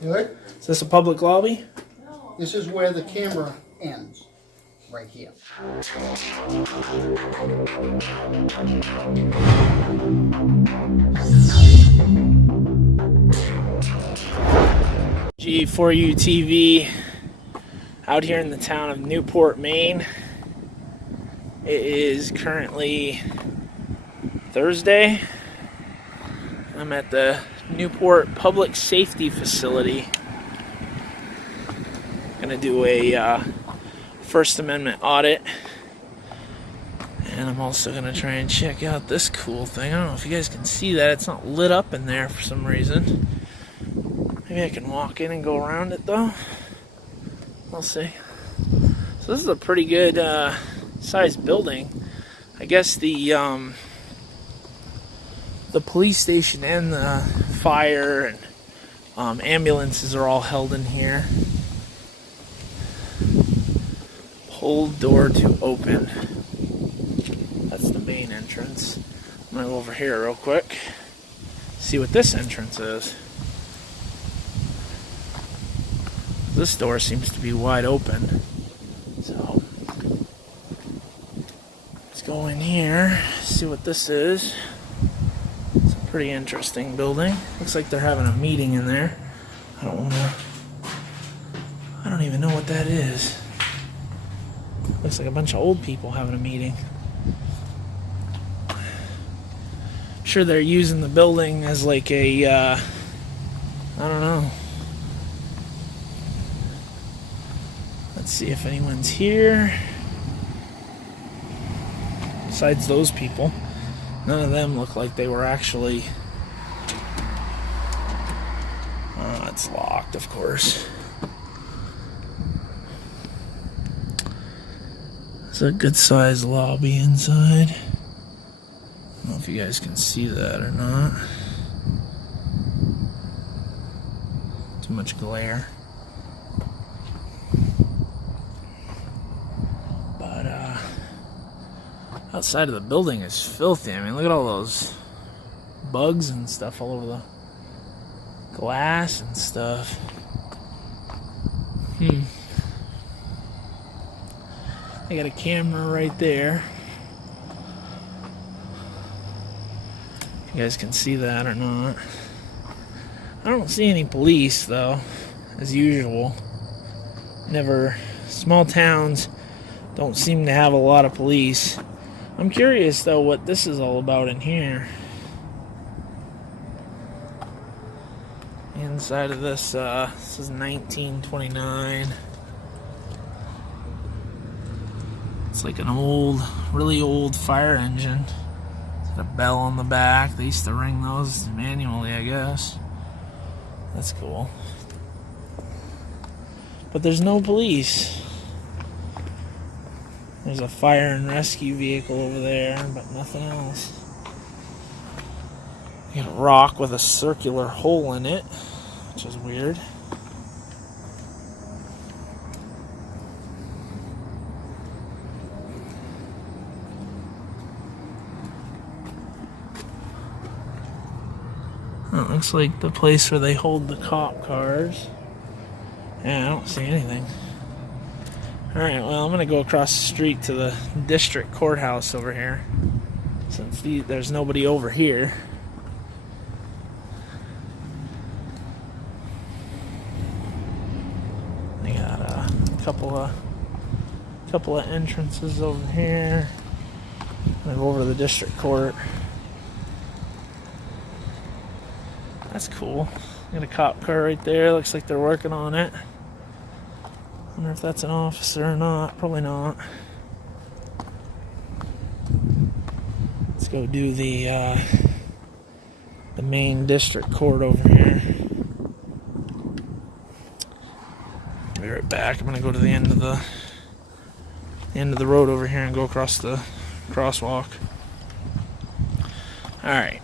Good. Is this a public lobby? This is where the camera ends, right here. G4U TV out here in the town of Newport, Maine. It is currently Thursday. I'm at the Newport Public Safety Facility. Gonna do a First Amendment audit. And I'm also gonna try and check out this cool thing. I don't know if you guys can see that. It's not lit up in there for some reason. Maybe I can walk in and go around it though. We'll see. So this is a pretty good sized building. I guess the police station and the fire and ambulances are all held in here. Hold door to open. That's the main entrance. I'm gonna go over here real quick. See what this entrance is. This door seems to be wide open. So let's go in here, see what this is. It's a pretty interesting building. Looks like they're having a meeting in there. I don't even know what that is. Looks like a bunch of old people having a meeting. I'm sure they're using the building as like a, I don't know. Let's see if anyone's here. Besides those people, none of them look like they were actually... Oh, it's locked, of course. It's a good sized lobby inside. I don't know if you guys can see that or not. Too much glare. But outside of the building is filthy. I mean, look at all those bugs and stuff all over the glass and stuff. I got a camera right there. If you guys can see that or not. I don't see any police though, as usual. Small towns don't seem to have a lot of police. I'm curious though what this is all about in here. Inside of this, this is 1929. It's like an old, really old fire engine. It's got a bell on the back. They used to ring those manually, I guess. That's cool. But there's no police. There's a fire and rescue vehicle over there, but nothing else. You got a rock with a circular hole in it, which is weird. Oh, it looks like the place where they hold the cop cars. Yeah, I don't see anything. Alright, well, I'm going to go across the street to the district courthouse over here. Since there's nobody over here. They got a couple of entrances over here. I'm going to go over to the district court. That's cool. Got a cop car right there. Looks like they're working on it. Wonder if that's an officer or not. Probably not. Let's go do the main district court over here. Be right back. I'm gonna go to the end of the road over here and go across the crosswalk. All right.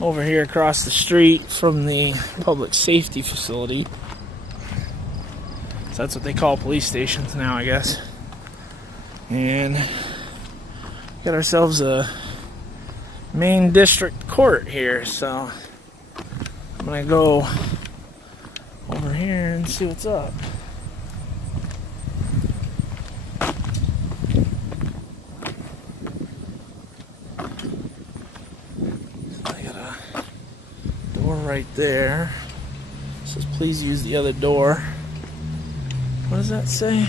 Over here across the street from the public safety facility. So that's what they call police stations now, I guess. And got ourselves a main district court here, so I'm gonna go over here and see what's up. I got a door right there. It says please use the other door. What does that say?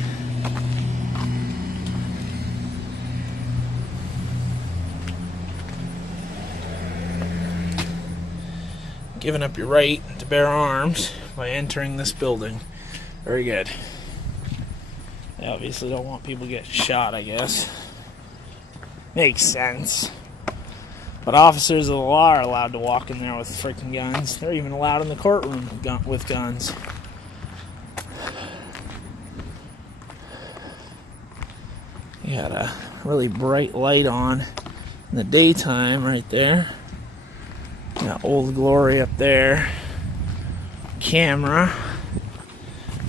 Giving up your right to bear arms by entering this building. Very good. They obviously don't want people getting shot, I guess. Makes sense. But officers of the law are allowed to walk in there with freaking guns. They're even allowed in the courtroom with guns. You got a really bright light on in the daytime right there. Got Old Glory up there. Camera.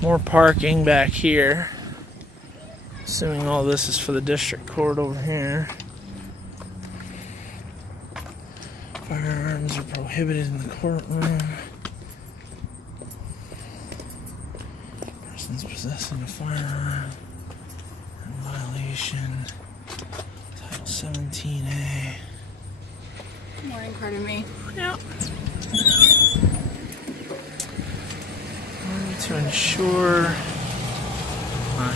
More parking back here. Assuming all this is for the district court over here. Firearms are prohibited in the courtroom. Persons possessing a firearm in violation. Title 17A. Good morning, pardon me. Yep. To ensure.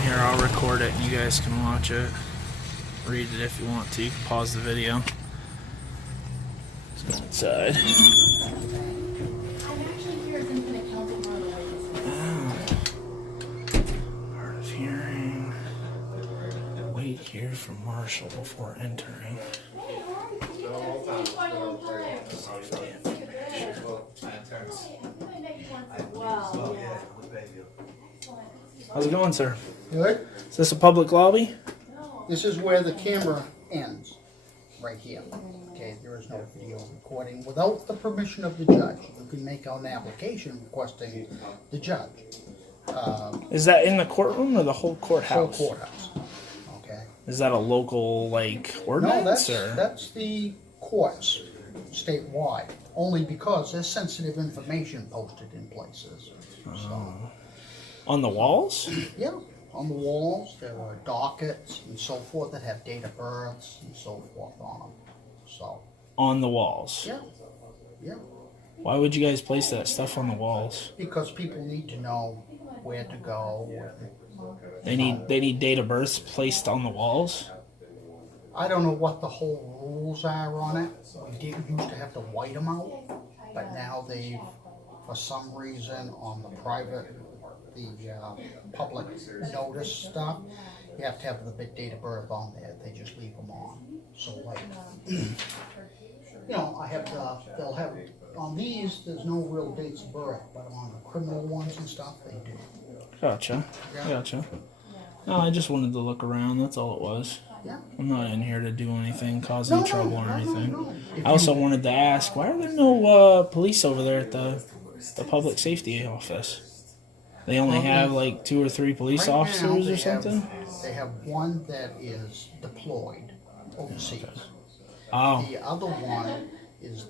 Here, I'll record it and you guys can watch it. Read it if you want to. You can pause the video. Let's go inside. I'm actually here as Infinite Counting Hard of hearing. Wait here for Marshall before entering. How's it going, sir? Good. Is this a public lobby? This is where the camera ends, right here. Okay, there is no video recording without the permission of the judge. You can make an application requesting the judge. Is that in the courtroom or the whole courthouse? Whole courthouse. Okay. Is that a local, like, ordinance? No, that's the courts statewide. Only because there's sensitive information posted in places. So, On the walls? yeah, on the walls there are dockets and so forth that have date of births and so forth on them. So. On the walls? Yeah. Yeah. Why would you guys place that stuff on the walls? Because people need to know where to go. They need date of births placed on the walls? I don't know what the whole rules are on it. We didn't used to have to white them out, but now they've, for some reason, on the private, the public notice stuff, you have to have the date of birth on there. They just leave them on. So like, you know, they'll have, on these, there's no real dates of birth, but on the criminal ones and stuff, they do. Gotcha. Gotcha. No, I just wanted to look around. That's all it was. Yeah. I'm not in here to do anything, cause any trouble or anything. No. I also wanted to ask, why are there no police over there at the public safety office? They only have like 2 or 3 police Right officers now, or something? They have one that is deployed overseas. Oh, The other one is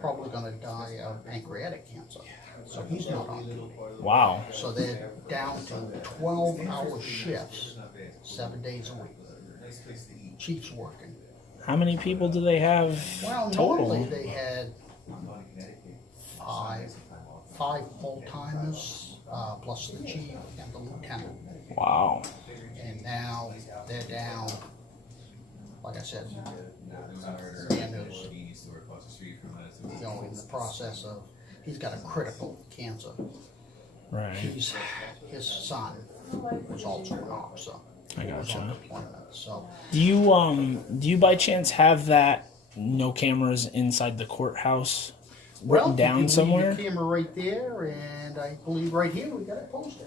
probably going to die of pancreatic cancer. So he's not on duty. wow. So they're down to 12-hour shifts, 7 days a week. Chief's working. How many people do they have Well, total? normally they had five full-timers, plus the chief and the lieutenant. Wow. And now they're down, like I said, Dan is, you know, in the process of, he's got a critical cancer. Right. His son was also an officer. I He was on gotcha. deployment. So Do you by chance have that no cameras inside the courthouse written down you somewhere? leave the camera right there, and I believe right here we got it posted.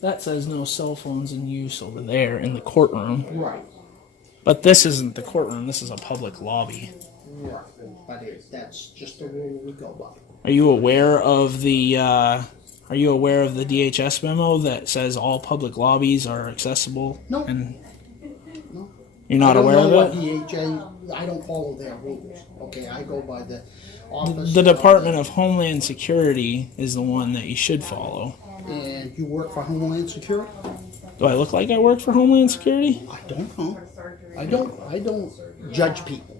That says no cell phones in use over there in the courtroom. Right. But this isn't the courtroom, this is a public lobby. Right. But that's just the rule we go by. Are you aware of the DHS memo that says all public lobbies are accessible? No. And No. You're not aware of I it? don't know what DHA, I don't follow their rules. Okay, I go by the office. The Department of Homeland Security is the one that you should follow. And you work for Homeland Security? Do I look like I work for Homeland Security? I don't know. I don't judge people.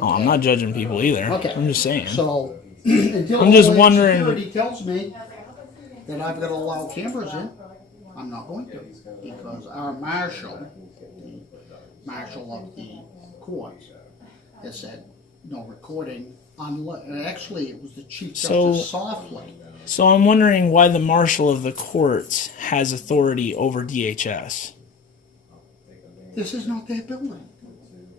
Oh, I'm not judging people either. Okay. I'm just saying. So, until I'm just Homeland wondering- Security tells me that I've got to allow cameras in, I'm not going to. Because our marshal, the marshal of the courts, has said no recording unless, actually it was the Chief Justice softly. So I'm wondering why the marshal of the courts has authority over DHS. This is not their building.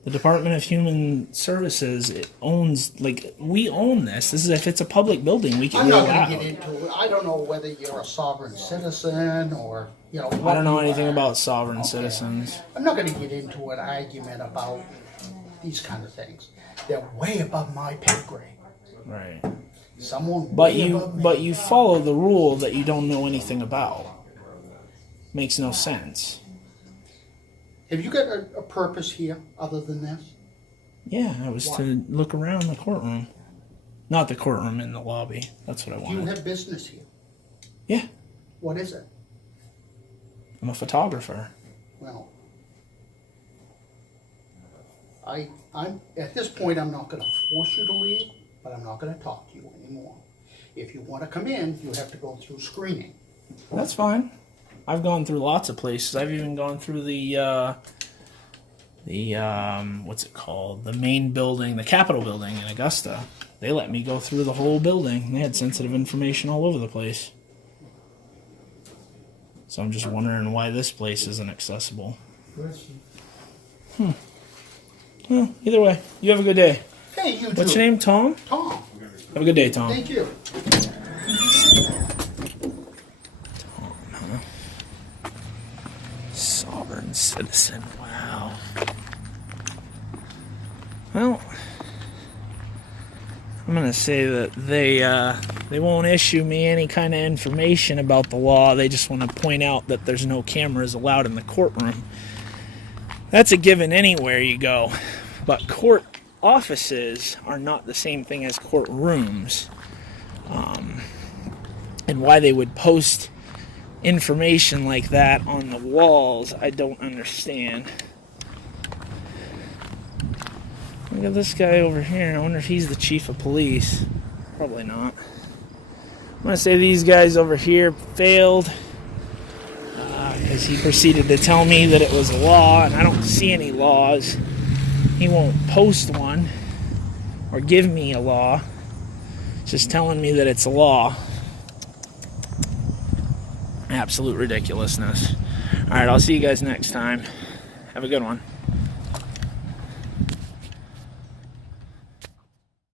The Department of Human Services, it owns, like, we own this. This is, if it's a public building, we can I'm go not going out. to get into it. I don't know whether you're a sovereign citizen or, you know. I don't know what you anything are. about sovereign citizens. I'm not going to get into an argument about these kind of things. They're way above my pay grade. Right. Someone But way above me. you follow the rule that you don't know anything about. Makes no sense. Have you got a purpose here other than this? Yeah, it was to look around the courtroom. Not the courtroom, in the lobby. That's what I Do you wanted. have business here? Yeah, What is it? I'm a photographer. Well, I'm at this point, I'm not going to force you to leave, but I'm not going to talk to you anymore. If you want to come in, you have to go through screening. That's fine. I've gone through lots of places. I've even gone through the what's it called? The main building, the Capitol building in Augusta. They let me go through the whole building. They had sensitive information all over the place. So I'm just wondering why this place isn't accessible. Well, either way, you have a good day. Hey, you What's too. your name? Tom? Tom. Have a good day, Tom. Thank you. Sovereign citizen. Wow. Well, I'm gonna say that they won't issue me any kind of information about the law. They just want to point out that there's no cameras allowed in the courtroom. That's a given anywhere you go. But court offices are not the same thing as courtrooms. And why they would post information like that on the walls, I don't understand. Look at this guy over here. I wonder if he's the chief of police. Probably not. I'm going to say these guys over here failed because he proceeded to tell me that it was a law, and I don't see any laws. He won't post one or give me a law. He's just telling me that it's a law. Absolute ridiculousness. Alright, I'll see you guys next time. Have a good one.